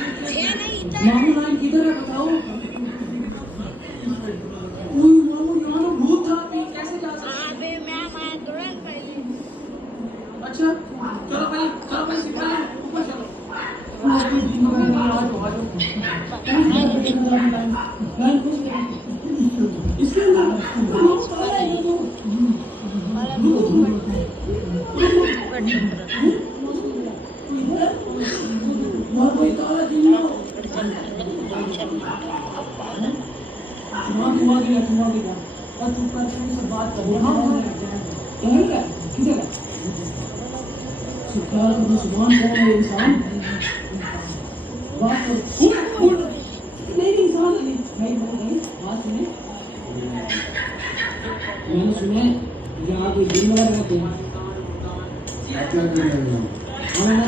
मामू लाइन किधर है बताओ। मामू यहाँ तो भूत था अभी कैसे जा सकते हैं? अच्छा चलो भाई सिपा ऊपर चलो। इसके अंदर बात करो सुभान कौन है इंसान बात करो नहीं इंसान नहीं बात सुने मैंने सुने यहाँ कोई दिन वगैरह रहते हैं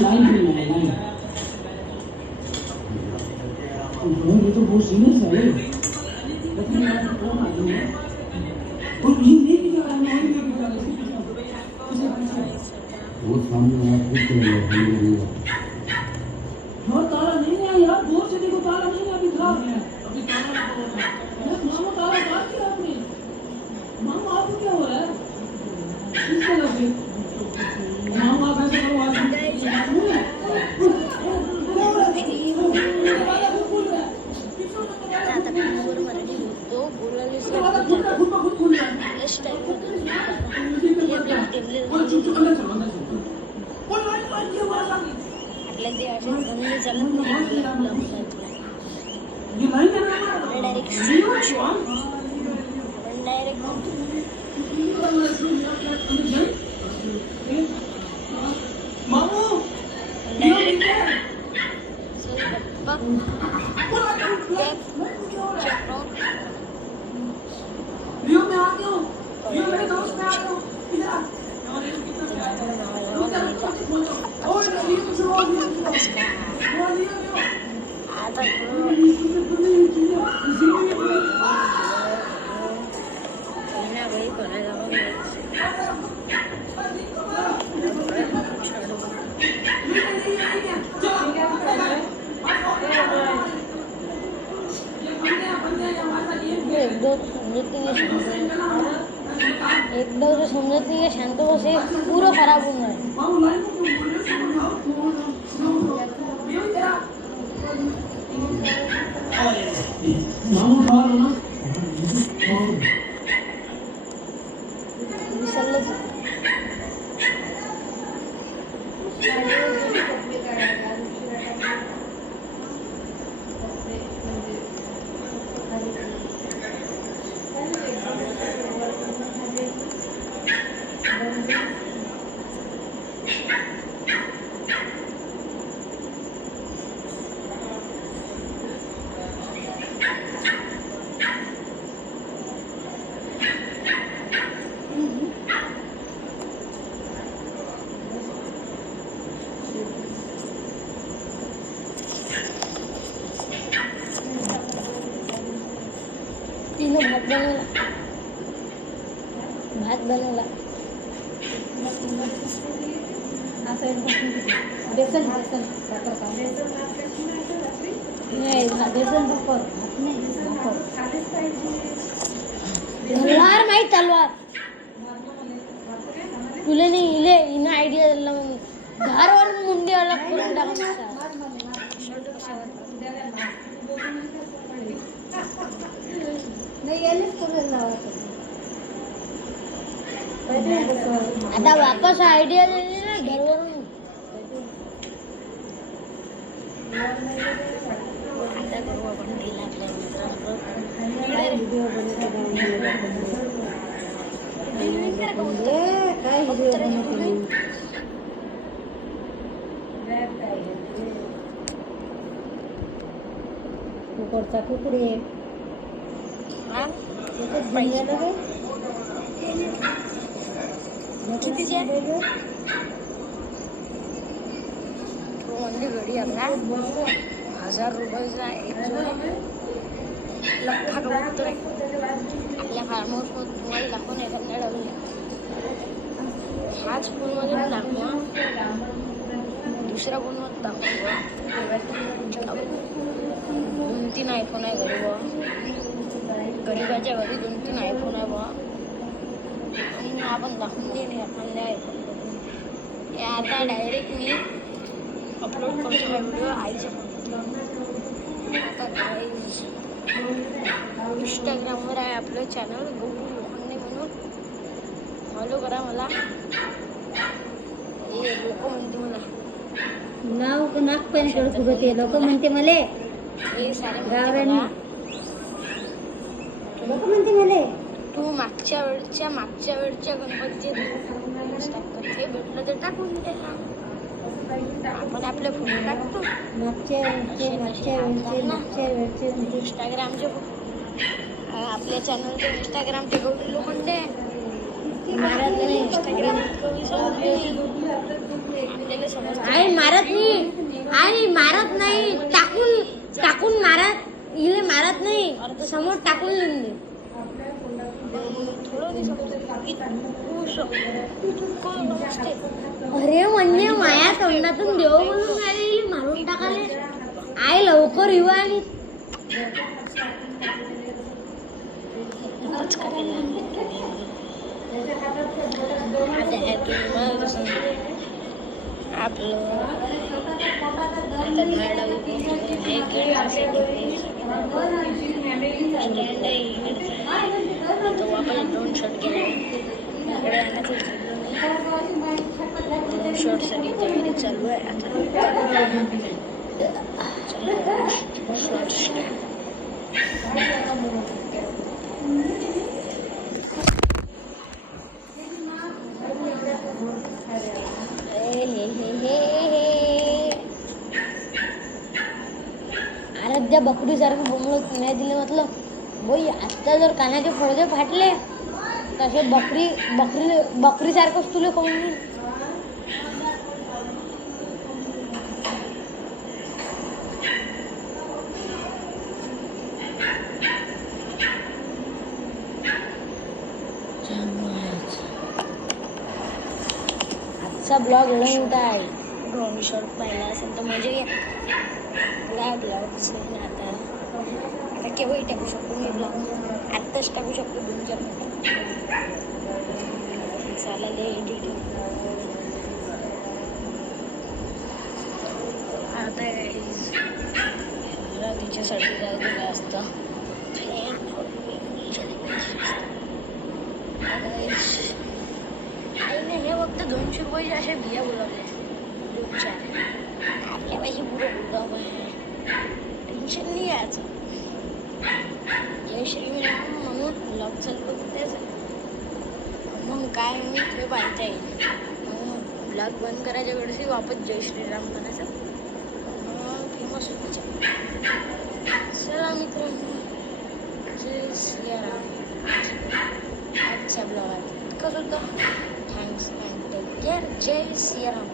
लाइन ये तो बहुत सीरियस है लेकिन कौन आ गया और ये नहीं कि जा रहा है नहीं कि जा रहा है वो सामने आप खुद चले गए हाँ ताला नहीं है यार दूर से देखो ताला नहीं है अभी था अभी ताला मामा ताला बात किया आपने मामा आपको क्या हो रहा है किस तरह से मामा आप ऐसे करो आज एक दो तो समझत नहीं है शांत से पूरा खराब हो रहा है तीनों भात बनवला बेसन नाही बेसन तलवार नाही तलवार तुला नाही इले इन आयडिया दिला मग घरवर मुंडी अलग करून टाकायचा आता वापस आयडिया देणे ना घरवरून आता करू आपण ढीला आपल्या कोरचा कुकडे हा त्याच्यात निघालं काय कितीचे आहे? तो म्हणजे घडी आपला 1000 रुपयाचा एक जोडी लख्खा कबूतर आहे. आपल्या फार्म हाऊसमध्ये तुम्हाला दाखवून एखाद्या डावल्या ह्याच फोनमध्ये दाखवा, दुसऱ्या फोनमध्ये दाखवा. 2-3 आयफोन आहे घरी बा, गरीबाच्या घरी 2-3 आयफोन आहे बा. आणि आपण दाखवून देणे एखाद्या आयफोन. हे आता डायरेक्ट मी अपलोड करतो हा व्हिडिओ आईच्या फोनवर. आता गाईज इंस्टाग्रामवर आहे आपलं चॅनल गौरी लोखंडे म्हणून, फॉलो करा मला. हे लोक म्हणते मला नाव नागपंचमीकडे खूप होते लोक म्हणते मले हे सारे गावरानी म्हणते लोक म्हणते मले तू मागच्या वेळच्या गणपतीचे हे भेटलं तर टाकून दे. आपण आपले फोटो टाकतो मागच्या वेळचे इंस्टाग्रामचे. आपल्या चॅनलचे इंस्टाग्रामचे गौरी लोखंडे मारत नाही इंस्टाग्राम आपल्याला समजतं. आई मारत नाही, आई मारत नाही, टाकून मारत इले मारत नाही, समोर टाकून लिहून दे. थोडं नमस्ते. अरे म्हणजे माया तोंडातून देव बोलून राहिली मारून टाकाले. आई लवकर येऊ आली. दोन शॉट केले इकडे आणायचं दोन शॉटसाठी तयारी चालू आहे आता. आराध्या बकरी सारखं बोंबलत नाही दिलं म्हटलं बोई. आता जर कानाचे फळगे फाटले तसे बकरी सारखंच तुला खाऊन देईल. आजचा ब्लॉग एवढा मोठा आहे. दोन शॉट पाहिला असेल तर म्हणजे काय ब्लॉग्स आता केव्हाही टाकू शकतो मी ब्लॉग. आत्ताच टाकू शकतो 2-4 मिनिट. चालेल एडिटिंग आता तिच्यासाठी काय दिलं असतं. आईने हे फक्त 200 रुपयाचे असे बिया बोलावले 2-4. आपल्या पाहिजे पुरं बोलावं आहे, टेन्शन नाही यायचं. जय श्रीराम म्हणून ब्लॉग चालतो त्याच मग काय मी ते पाहता येईल. मग ब्लॉग बंद करायच्या वेळेसही वापस जय श्रीराम म्हणायचं. मग फेमस होतं. चला मित्रांनो, जय श्रीराम. आजच्या ब्लॉगात इतकंच होतं. Thanks and take care. जय श्रीराम.